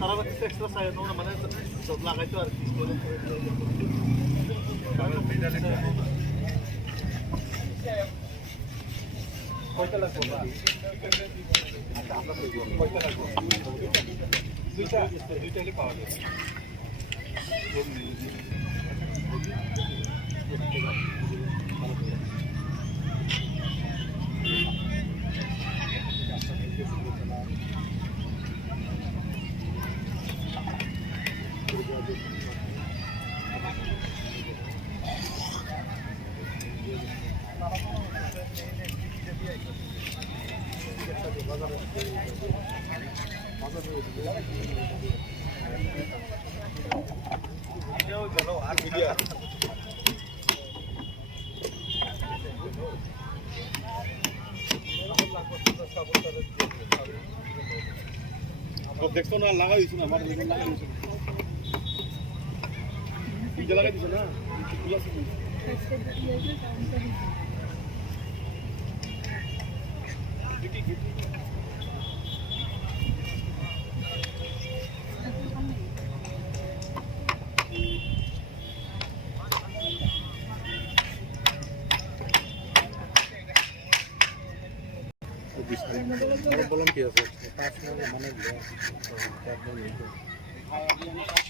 सारा बच्चे extra side होना मने सब लगाई तो आर्टिस्ट को कोई लगो दुईटा ले पावर देखो ना लगा इसी ना हमारे लेकिन लगा इसी ये लगा इसी ना पूरा से बोलन किया सर पास में माने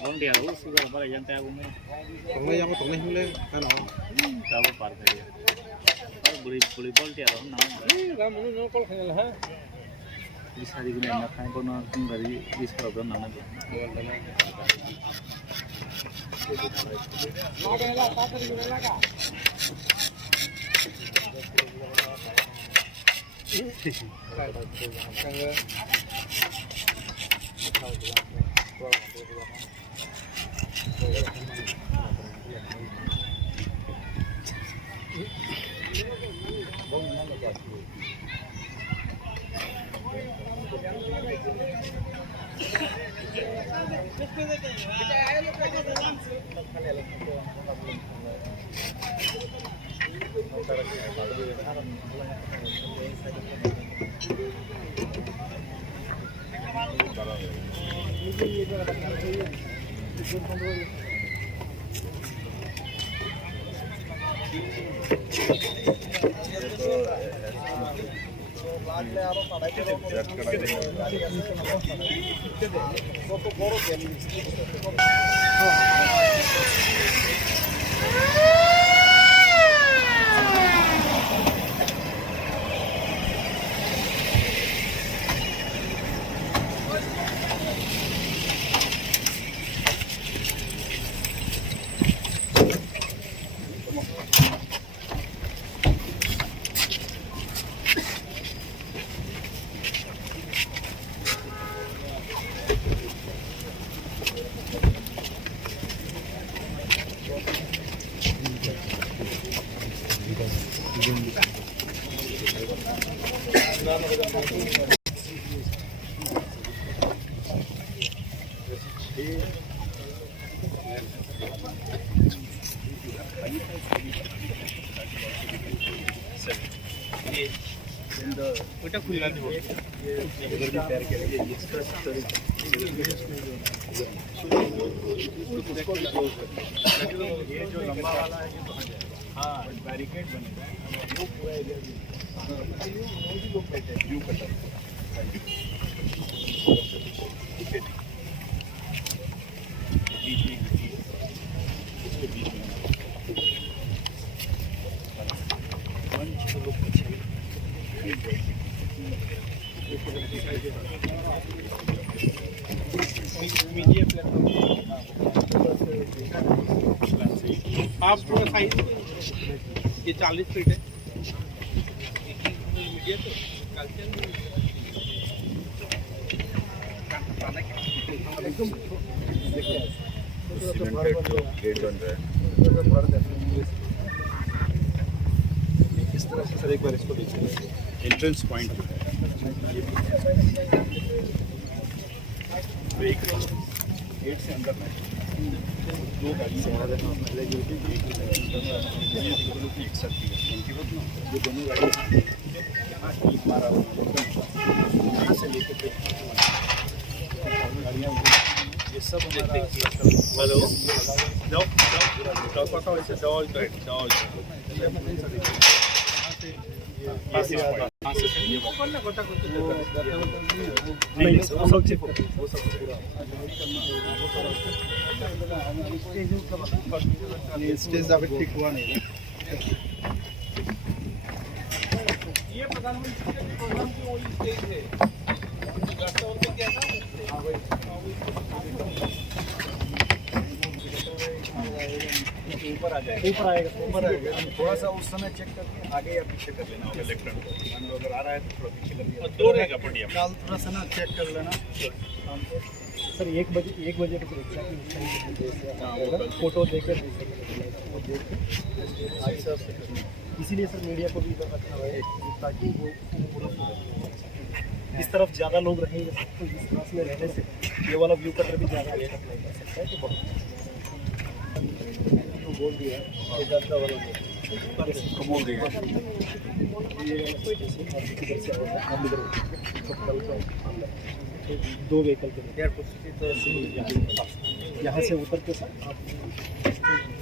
बोल दिया वो सुगर हमारे जानते हैं वो में तो नहीं मिले है ना क्या वो पार करिए और बुरी बोल दिया हम ना राम मनु नो कॉल खेल है इस सारी के ना खाने को ना तुम घरी इस प्रॉब्लम ना ना लागेला तातरी लगा खुल जाती है उधर भी पैर के लिए इसका ये जो लंबा वाला है ये हाँ बैरिकेड बनेगा वो पूरा एरिया व्यू कटर आप साइज ये 40 फीट है इस तरह से सर एक बार इसको देखिए एंट्रेंस पॉइंट गेट से अंदर दो गाड़ी से एक साथ ये दोनों गाड़ी यहाँ से लेकर गाड़ियाँ ये सब हमारा हेलो जाओ जाओ पता वैसे जाओ राइट जाओ स्टेज अभी ठीक हुआ नहीं ये प्रधानमंत्री के प्रोग्राम की वही स्टेज है ऊपर आ जाएगा ऊपर आएगा थोड़ा सा उस समय चेक करके आगे या पीछे कर लेना इलेक्ट्रॉन को अगर आ रहा है तो थोड़ा पीछे कर लेना दो रहेगा बढ़िया काल थोड़ा सा ना चेक कर लेना सर 1 बजे तो फोटो देकर इसीलिए सर मीडिया को भी रखना है ताकि वो इस तरफ ज़्यादा लोग रहेंगे तो इस क्लास में रहने से ये वाला व्यू कटर भी ज़्यादा अप्लाई कर सकता है तो बहुत बोल दिया बोल दिया दो व्हीकल के यहाँ से उतर के सर आप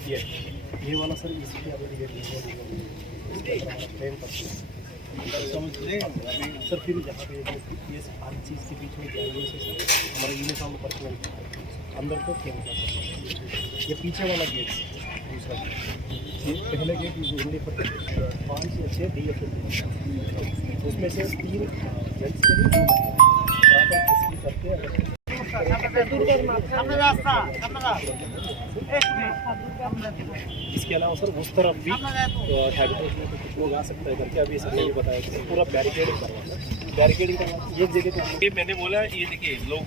ये वाला सर इसकी समझ सर फिर जहाँ पे ये हर चीज़ के बीच में जाएंगे से सर हमारा यूनिफॉर्म पर्सनल अंदर तो क्या ये पीछे वाला गेट दूसरा पहले गेट ओनली फॉर 5 या 6 DF उसमें से 3 जेंट्स के लिए करते हैं इसके अलावा सर उस तरफ भी हैबिटेट में कुछ लोग आ सकते हैं करके अभी सर ने भी बताया कि पूरा बैरिकेडिंग करवा बैरिकेडिंग करवा एक जगह पे ये मैंने बोला ये देखिए लोग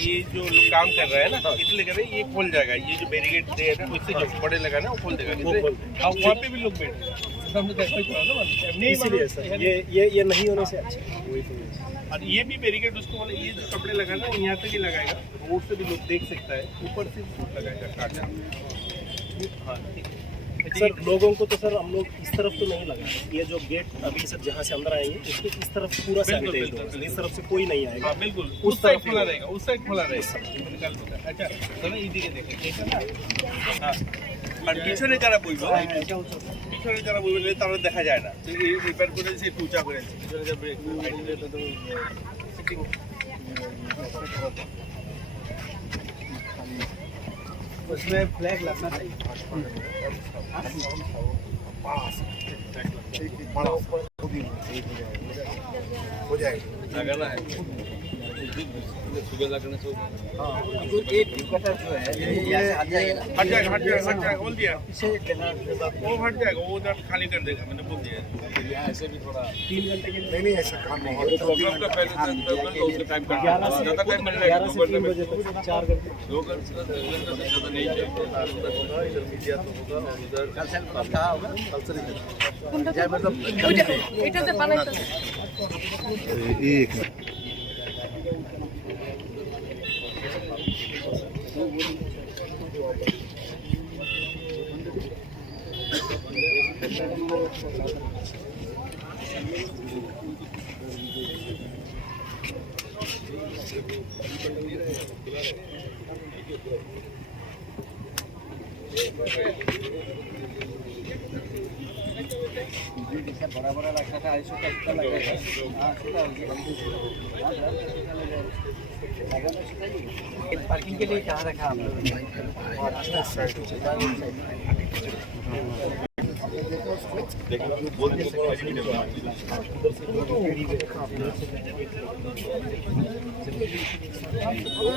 ये जो लोग काम कर रहे हैं ना इसलिए कर रहे हैं ये खोल जाएगा ये जो बैरिकेड दे है ना उससे जो बड़े लगा ना वो खोल देगा अब वहाँ पे भी लोग बैठ इसलिए सर ये नहीं होने से अच्छा और ये भी बैरिकेड उसको बोले ये जो कपड़े लगा ना यहाँ पे भी लगाएगा रोड से भी लोग देख सकता है ऊपर से भी लगाएगा काट हाँ सर लोगों को तो सर हम लोग इस तरफ तो नहीं लगा ये जो गेट अभी सर जहाँ से अंदर आएंगे उसके इस तरफ पूरा सैनिटाइज होगा इस तरफ से कोई नहीं आएगा बिल्कुल उस साइड खुला रहेगा उस साइड खुला रहेगा अच्छा चलो इजी के देखें हाँ আর পিছনে যারা বইব পিছনে যারা বইবে তারা দেখা যায় না তো এই রিপেয়ার করে সে টুচা করে পিছনে যা ব্রেক আইডিলে তো उसमें फ्लैग लगना चाहिए हो जाएगा लगाना है सुबह लगने से ये कटर जो है ये हट जाएगा बोल दिया वो हट जाएगा वो उधर खाली कर देगा मैंने बोल दिया ऐसे भी थोड़ा 3 घंटे के नहीं ऐसा काम नहीं है प्रोग्राम का पहले उसका टाइम का 11 से 3 बजे तक 4 घंटे 2 घंटे से ज़्यादा नहीं चाहिए होगा इधर मीडिया तो होगा और उधर कल कहाँ होगा कल से मतलब এটা যে বানাইতে एक बड़ा बड़ा लगता था ऐसा का लगेगा हाँ सीधा पार्किंग के लिए कहाँ रखा आपने बोल दे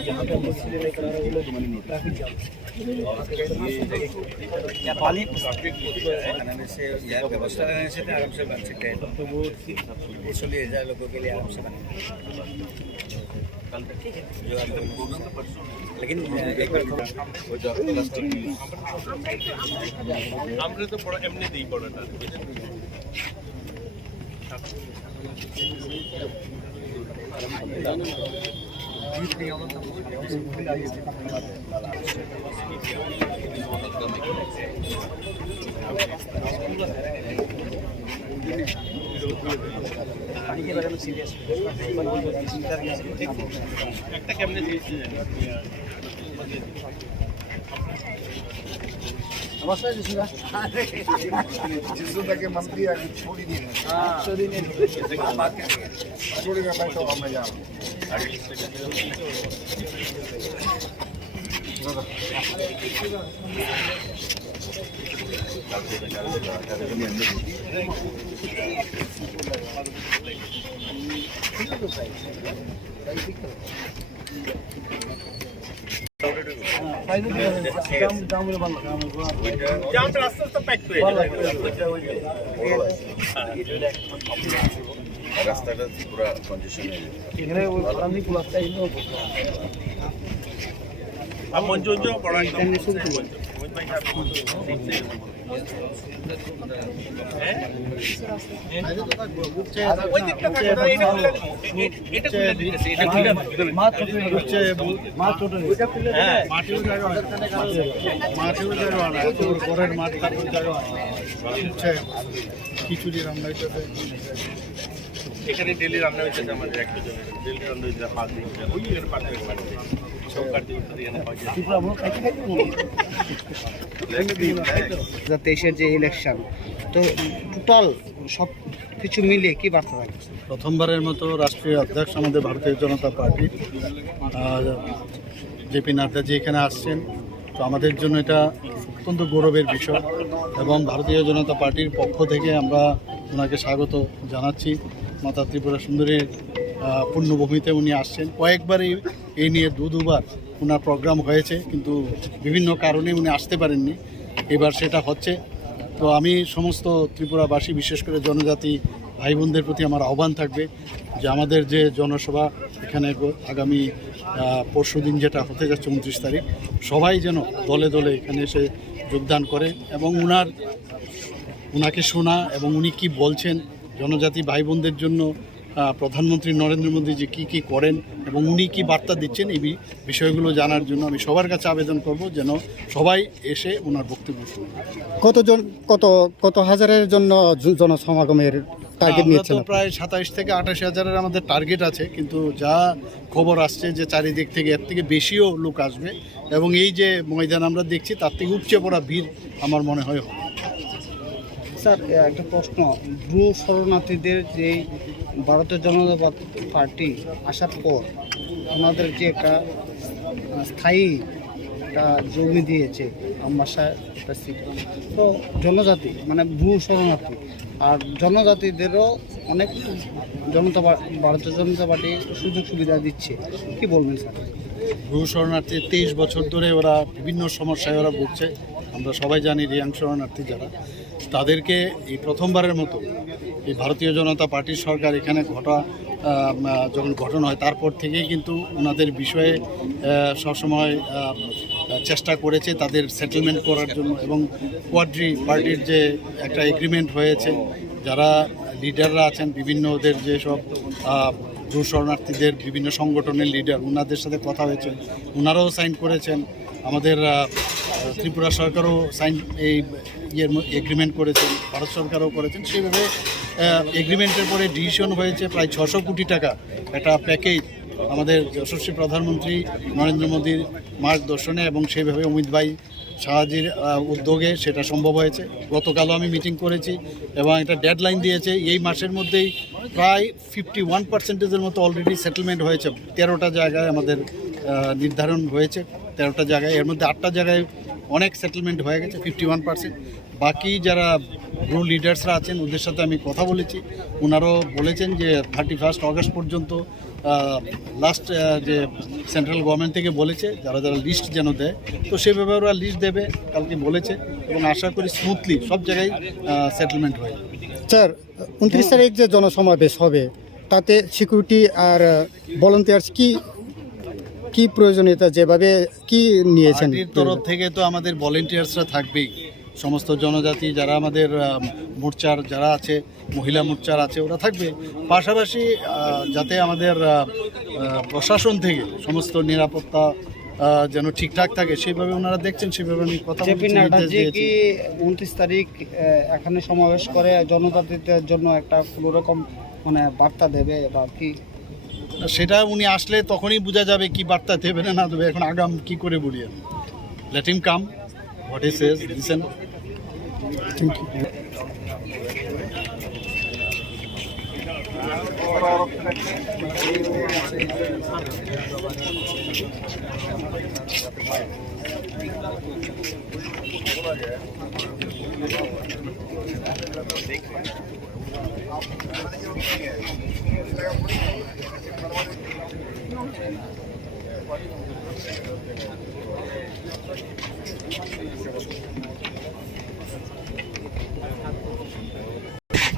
यहाँ पे हम लोग इसलिए नहीं करा रहे हैं ट्रैफिक जाम या पानी बनाने से या व्यवस्था रहने से आराम से बन सकते हैं तो वो 16,000 लोगों के लिए आराम से बने जो लेकिन एक बार हमने तो बड़ा एमने दी पड़ा था একটা কেমনে দিয়েছি के मंत्री आगे छोड़ी दी छोड़ी में बैठो हम जाओ রাস্তাটা ত্রিপুরা কন্ডিশন খিচুড়ি রান্না হইতেছে এখানে ডেলি রান্না হচ্ছে আমাদের একটা জনের ডেলি রান্না হচ্ছে 5 দিন ওই এর পাশে বাড়িতে সব কাটতে এখানে পাওয়া যায় 2023-এর যে ইলেকশন তো টোটাল সব কিছু মিলিয়ে কি বার্তা রাখছে? প্রথমবারের মতো রাষ্ট্রীয় অধ্যক্ষ আমাদের ভারতীয় জনতা পার্টি জেপি নাড্ডাজি এখানে আসছেন, তো আমাদের জন্য এটা অত্যন্ত গৌরবের বিষয় এবং ভারতীয় জনতা পার্টির পক্ষ থেকে আমরা ওনাকে স্বাগত জানাচ্ছি। মাতা ত্রিপুরা সুন্দরীর পুণ্যভূমিতে উনি আসছেন। কয়েকবারই এই নিয়ে দুবার ওনার প্রোগ্রাম হয়েছে, কিন্তু বিভিন্ন কারণে উনি আসতে পারেননি। এবার সেটা হচ্ছে। তো আমি সমস্ত ত্রিপুরাবাসী, বিশেষ করে জনজাতি ভাই বোনদের প্রতি আমার আহ্বান থাকবে যে আমাদের যে জনসভা এখানে আগামী পরশুদিন যেটা হতে যাচ্ছে 29 তারিখ, সবাই যেন দলে দলে এখানে এসে যোগদান করে এবং ওনাকে শোনা এবং উনি কি বলছেন জনজাতি ভাই বোনদের জন্য, প্রধানমন্ত্রী নরেন্দ্র মোদী যে কী করেন এবং উনি কি বার্তা দিচ্ছেন, এই বিষয়গুলো জানার জন্য আমি সবার কাছে আবেদন করব যেন সবাই এসে ওনার বক্তব্য শুনে। কত হাজারের জন্য জনসমাগমের টার্গেট নিয়েছেন? প্রায় 27 থেকে 28 হাজারের আমাদের টার্গেট আছে, কিন্তু যা খবর আসছে যে চারিদিক থেকে এর থেকে বেশিও লোক আসবে এবং এই যে ময়দান আমরা দেখছি তার থেকে উপচে পড়া ভিড় আমার মনে হয়। স্যার, একটা প্রশ্ন, ভূ শরণার্থীদের যে ভারতীয় জনতা পার্টি আসার পর ওনাদের যে একটা স্থায়ী একটা জমি দিয়েছে আমবাসা একটা সিট, তো জনজাতি মানে ভূ শরণার্থী আর জনজাতিদেরও অনেক ভারতীয় জনতা পার্টি সুযোগ সুবিধা দিচ্ছে, কি বলবেন স্যার? ভূ শরণার্থী 23 বছর ধরে ওরা বিভিন্ন সমস্যায় ওরা ভুগছে। আমরা সবাই জানি রিয়াং শরণার্থী যারা, তাদেরকে এই প্রথমবারের মতো এই ভারতীয় জনতা পার্টির সরকার এখানে যখন গঠন হয় তারপর থেকেই কিন্তু ওনাদের বিষয়ে সবসময় চেষ্টা করেছে তাদের সেটেলমেন্ট করার জন্য এবং কোয়াড্রি পার্টির যে একটা এগ্রিমেন্ট হয়েছে, যারা লিডাররা আছেন বিভিন্ন ওদের যেসব ভূ শরণার্থীদের বিভিন্ন সংগঠনের লিডার, ওনাদের সাথে কথা হয়েছে, ওনারাও সাইন করেছেন। আমাদের ত্রিপুরা সরকারও এই এগ্রিমেন্ট করেছেন, ভারত সরকারও করেছেন। সেইভাবে এগ্রিমেন্টের পরে ডিসিশন হয়েছে প্রায় 600 কোটি টাকা একটা প্যাকেজ আমাদের যশস্বী প্রধানমন্ত্রী নরেন্দ্র মোদীর মার্গদর্শনে এবং সেইভাবে অমিত ভাই সাহাজির উদ্যোগে সেটা সম্ভব হয়েছে। গতকালও আমি মিটিং করেছি এবং একটা ডেডলাইন দিয়েছে, এই মাসের মধ্যেই প্রায় 51% মতো অলরেডি সেটেলমেন্ট হয়েছে। 13টা জায়গায় আমাদের নির্ধারণ হয়েছে, 13টা জায়গায়, এর মধ্যে 8টা জায়গায় অনেক সেটেলমেন্ট হয়ে গেছে 51%। বাকি যারা ব্রু লিডার্সরা আছেন ওদের সাথে আমি কথা বলেছি, ওনারাও বলেছেন যে 31 অগস্ট পর্যন্ত লাস্ট যে সেন্ট্রাল গভর্নমেন্ট থেকে বলেছে যারা যারা লিস্ট যেন দেয়, তো সেভাবে ওরা লিস্ট দেবে কালকে বলেছে এবং আশা করি স্মুথলি সব জায়গায় সেটেলমেন্ট হয়। স্যার, 29 তারিখ যে জনসমাবেশ হবে তাতে সিকিউরিটি আর ভলান্টিয়ার্স কি প্রয়োজনীয়তা যেভাবে কি নিয়েছেন? তরফ থেকে তো আমাদের ভলান্টিয়ার্সরা থাকবেই, সমস্ত জনজাতি যারা আমাদের মোর্চার যারা আছে, মহিলা মোর্চার আছে, ওরা থাকবে। পাশাপাশি যাতে আমাদের প্রশাসন থেকে সমস্ত নিরাপত্তা যেন ঠিকঠাক থাকে সেইভাবে ওনারা দেখছেন, সেভাবে আমি কথা জেপি বলছি, নাড্ডা নির্দেশ যে দিয়েছি। কি 29 তারিখ এখানে সমাবেশ করে জনতাদের জন্য একটা কোনো রকম মানে বার্তা দেবে বা কি? সেটা উনি আসলে তখনই বোঝা যাবে কি বার্তা দেবে না দেবে। এখন আগাম কি করে বলি আমি, let him come, what he says, listen. Thank you.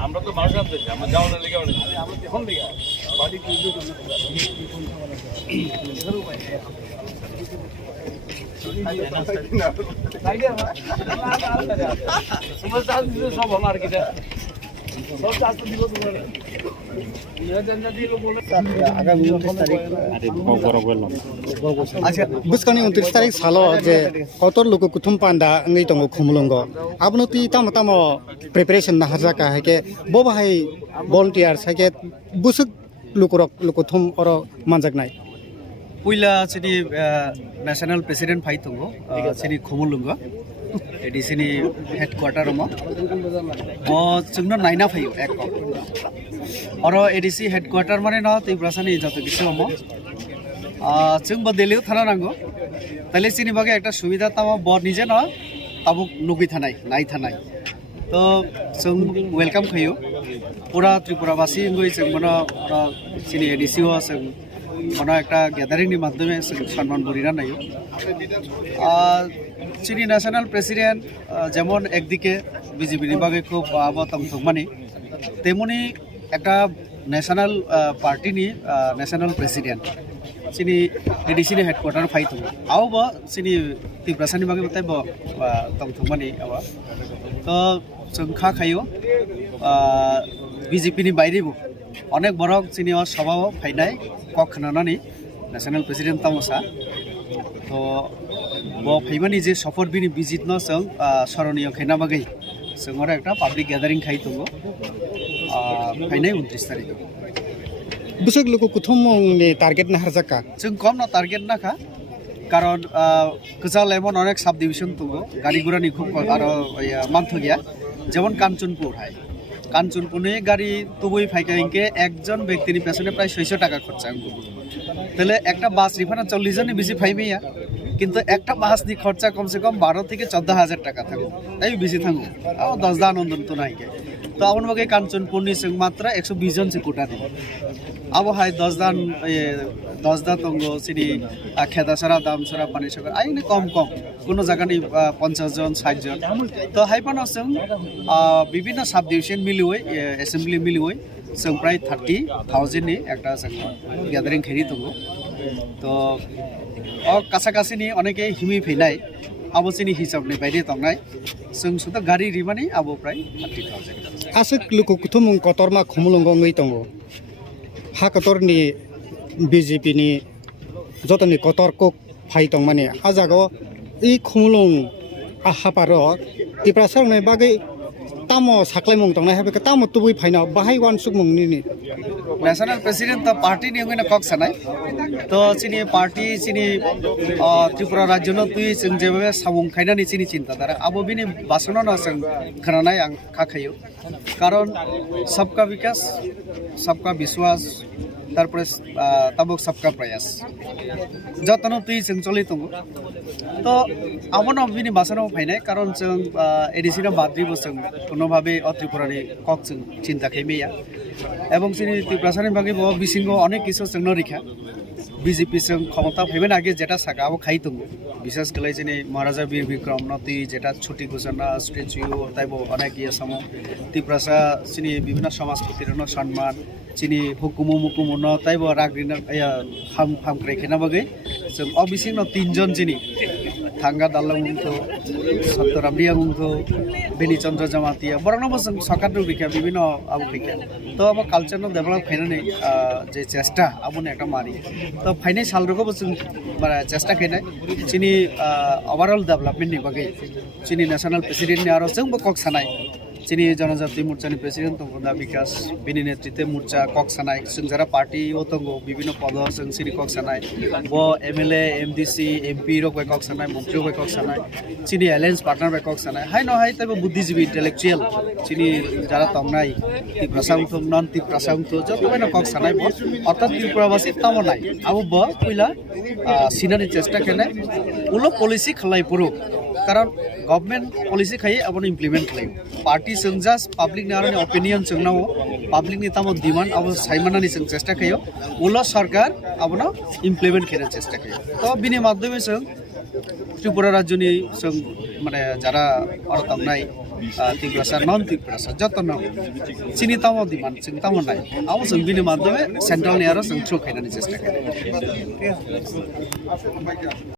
আমরা তো মানুষ আনতে আমরা যাওয়ার লেগে আমরা এখন লেগে বাড়ি সব আমার কি আগামী 29 তারিখ আচ্ছা বুঝকানি 29 তারিখ সালো যে কতর লুকুথুম পান্ডা ngei tongo Khumulwngo abno ti tamo tamo preparation na harjaka hake bo bahai volunteer hake busuk lukuthum oro manjaknai पुइला सिनी नेशनल प्रेसिडेंट फाइ दंगो सिनी Khumulwngo एडिसिनी हेडक्वार्टर म जोंनो नायना फैयो एक और एडिसि हेडक्वार्टर माने न त्रिपुरासानि जत किछु म जों बदेलिउ थाना नांगो ताले सिनी बागे एकटा सुविधा तामा ब निजे न ताबु नुगै थानाय नाय थानाय तो जों वेलकाम खयो पूरा त्रिपुराबासी गय जों मनो सिनी एडिसि हो जों मनो एकटा ग्यादारिंग नि माध्यमे सम्मान बरिना नायो চিনি ন্যাশনাল প্রেসিডেন্ট যেমন একদিকে বিজেপি নির্বাগে খুব আবতংমানি তেমনি একটা ন্যাশনাল পার্টি নি ন্যাশনাল প্রেসিডেন্ট চিনি এডিসিনি হেডকোয়ার্টার ফাই দङ আও ब চিনি ত্রিপুরাসানি बागै बताइ ब तंथमानि आवा तो जों खायो বিজেপি नि বাইরেबो अनेक बरक চিনি सभाव फाइनाय कक खनानानि ন্যাশনাল প্রেসিডেন্ট तामसा तो ब फैमानि जे सफर बिनि विजिट न जों स्मरणीय खैना बागै जों आरो एकटा पाब्लिक ग्यादारिं खाइ दङ फैनाय 29 तारिख busuk lukuthum ni target na harjaka जों कम न टार्गेट नाखा कारण गोजाल एमन अनेक साब डिविजन दङ गाड़ी गुरानि खूब आरो मानथ गया যেমন কাঞ্চনপুর हाय কাঞ্চনপুরে গাড়ি তুবই ফাইকাইকে একজন ব্যক্তির পেছনে প্রায় 600 টাকা খরচা তাহলে একটা বাস রিফান্ড 40 জনই বেশি ফাইবেয়া কিন্তু একটা বাস নি খরচা কমসে কম 12 থেকে 14000 টাকা থাকো তাই বেশি থাকো আর 10 দান আনন্দ তো নাই তো আপন বাগে কাঞ্চনপুর নি মাত্র 120 জন সে কোটা দিন अब हाय 10 दान तंगो सिनी खेदासरा दामसरा पानी सगर आइने कम कोनो जगह नि 50 जन 60 जन तो हाय पानो जों विभिन्न सब डिविजन मिलिवै एसेम्बली मिलिवै जों प्राय 30,000 नि एकटा जों ग्यादारिं खेरि दंगो तो कासाकासिनि अनेके हिमि फैनाय अब सिनि हिसाबनि बायदि तंनाय जों सुदा गाड़ी रिमानि अब प्राय 30,000 asuk lukuthum kotor ma Khumulwngo ngei tongo ha kotor ni BJP ni jotoni kotor kok phai tong mane ajago ei Khumulwng ahaparo tiprasang nai bagai tamo saklaimong tong nai habe tamo tubui phaina bahai wan sukmung ni national president तो party नि होइना कक सानाय तो चिनि party चिनि त्रिपुरा राज्य न तुइ जों जेबे सामुं खायनानि चिनि चिन्ता दारा अब बिनि बासना न जों खोनानाय आं खाखायो कारण सबका विकास सबका विश्वास तारपरे तबक सबका प्रयास जतनो तुइ जों चलि दङ तो आमन बिनि बासना फायनाय कारण जों एडिसिना बाद्रिबो जों कोनो भाबे त्रिपुरानि कक जों चिन्ता खायमेया এবং চিনি ত্রিপুরাসানি বাকি বহু বিশৃঙ্গ অনেক কিছু जोंनो रिखा बीजेपी जों क्षमता फैबाय आगे जेटा सागा अब खाइ दङ विशेष गलै चिनि महाराजा वीर विक्रम नति जेटा छुटी घोषणा स्टेच्यू ताइबो अनेक इया समो ত্রিপুরাসা चिनि विभिन्न समाजपतिर न सम्मान चिनि हुकुमु मुकुमु न ताइबो राग्रिन हाम क्राइखेना बागै जों अबिसिंनो 3 जन जिनि थांगा दालांखौ सत्तरामनिया मुंखौ बेनि चन्द्र जमातिया बरनबो जों सरकार रुबिका विभिन्न आबु फैका तो अब कल्चर नो डेभलप खाइनानै जे चेष्टा आबुने एकटा मारि तो फाइनै सालरखौबो जों बारा चेष्टा खाइनाय चिनि ओभरअल डेभलपमेन्ट नि बागै चिनि नेशनल प्रेसिडेन्ट नि आरो जोंबो कक सानाय चिनि जनजाति मोर्चानि प्रेसिडेन्ट तंगदा विकास बिनि नेतृत्वे मोर्चा कक सानाय जों जरा पार्टी ओतंगो विभिन्न पद जों चिनि कक सानाय वो एमएलए एमडीसी एमपी रो कक सानाय मंत्री रो कक सानाय चिनि एलायंस पार्टनार रो कक सानाय हाय न हाय तबे बुद्धिजीवी इंटेलेक्चुअल चिनि जरा तंगनाय ति प्रसांगथुम नन ति प्रसांगथु जतबेनो कक सानाय बो अर्थात त्रिपुरावासी तमनाय आबो ब पहिला सिनानि चेष्टा केनाय उलो पॉलिसी खलाय पुरु कारण गभर्नमेंट पॉलिसी खाई अब इम्प्लीमेंट खाई पार्टी जों जस्ट पब्लिक नारनि ओपिनियन जोंनाव पब्लिक नि तामो डिमांड अब साइमानानि जों चेष्टा खायो उलो सरकार अब इम्प्लीमेंट खेर चेष्टा खायो तो बिनि माध्यमे जों त्रिपुरा राज्यनि जों माने जारा अरतमनाय तिग्रासा नन तिग्रासा जतन चिनि तामो डिमांड जों तामो नाय अब जों बिनि माध्यमे सेंट्रल नि आरो जों थ्रु खाइनानि चेष्टा खायो